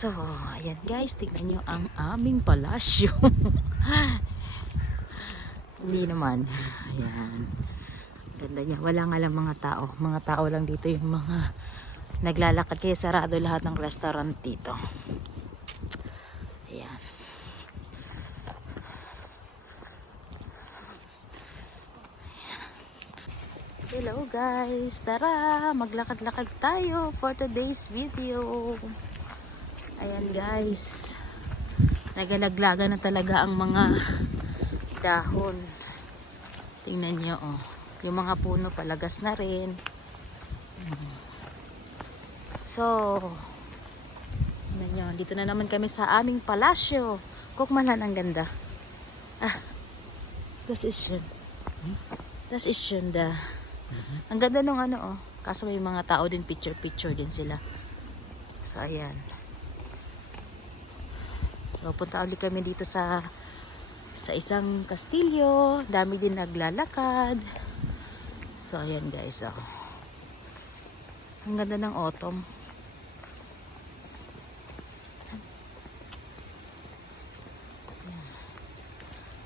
So, ayan guys, tignan nyo ang aming palasyo. Hindi naman. Ayan. Ganda niya. Wala nga lang mga tao. Mga tao lang dito yung mga naglalakad. Kaya sarado lahat ng restaurant dito. Ayan. Hello guys. Tara, maglakad-lakad tayo for today's video. Ayan guys. Nagalaglaga na talaga ang mga dahon. Tingnan nyo oh. Yung mga puno palagas na rin. So, tingnan nyo. Dito na naman kami sa aming palasyo. Kukmalan ang ganda. Ah, das ist schön. Das ist schön da. Ang ganda nung ano oh. Kaso may mga tao din, picture din sila. So ayan. So punta ulit kami dito sa isang kastilyo. Dami din naglalakad. So ayan guys oh. Ang ganda ng autumn.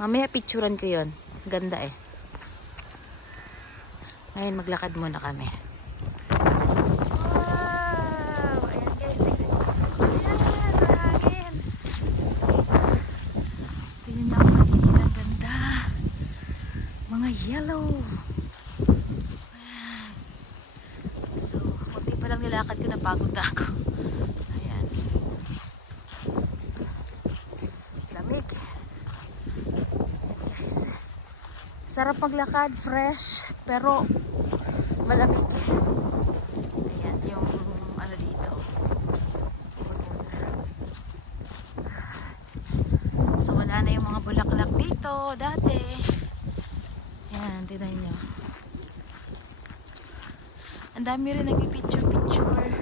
Mamaya picturean ko yun. Ganda eh. Ngayon maglakad muna kami. Wow! Ayan guys, tignan nyo. Ayan, mahangin. Tignan nyo ang magiging ang ganda. Mga yellow. Ayan. So, kunti pa lang nilakad ko, napagod na ako. Ayan. Lamig. Ayan guys. Sarap maglakad, fresh, pero malamig. Ayan yung ano dito. So wala na yung mga bulaklak dito dati. Ayan, tignan nyo. Ang dami rin nagpipicture.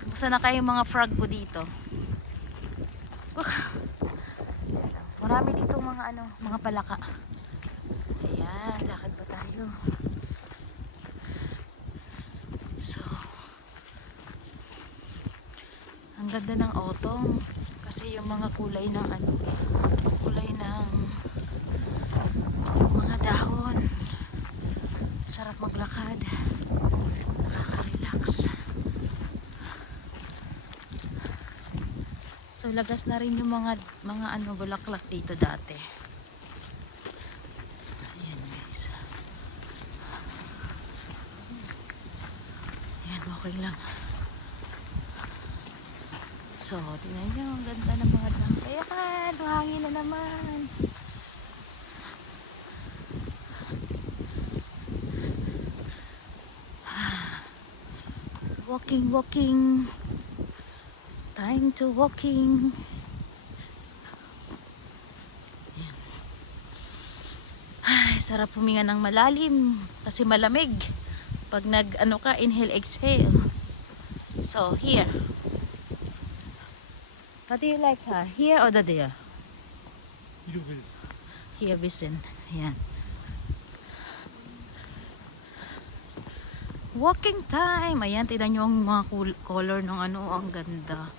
Kumusta na kayo mga frog ko dito? Marami dito mga palaka. Ayan, lakad pa tayo. So, ang ganda ng autumn kasi yung mga kulay ng mga dahon. Sarap maglakad. Nakaka-relax. So lagas na rin yung mga bulaklak dito dati. Ayan guys. Ayan, okay lang. So, tingnan nyo, ang ganda ng mga dahon. Ayan, hangin na naman. Walking. Time to walking. Ayan. Ay, sarap huminga ng malalim kasi malamig pag inhale, exhale. So, here. What do you like, ha? Here or there? You will. Here, listen. Ayan. Walking time. Ayan, tignan nyo ang mga color ng ang ganda.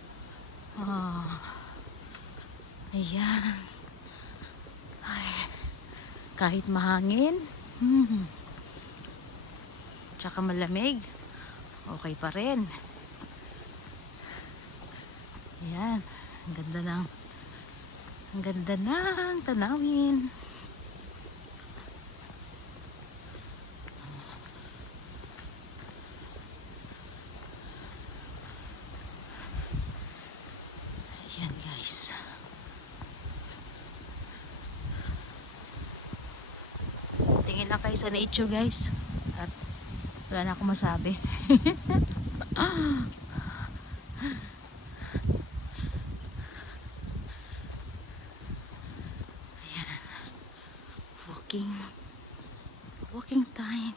Ayan. Ay, kahit mahangin, tsaka malamig, okay pa rin. Ayan, ang ganda ng tanawin. Ayan guys. Tingin lang kayo sa nature guys. At wala na akong masabi. Ayan. Walking time.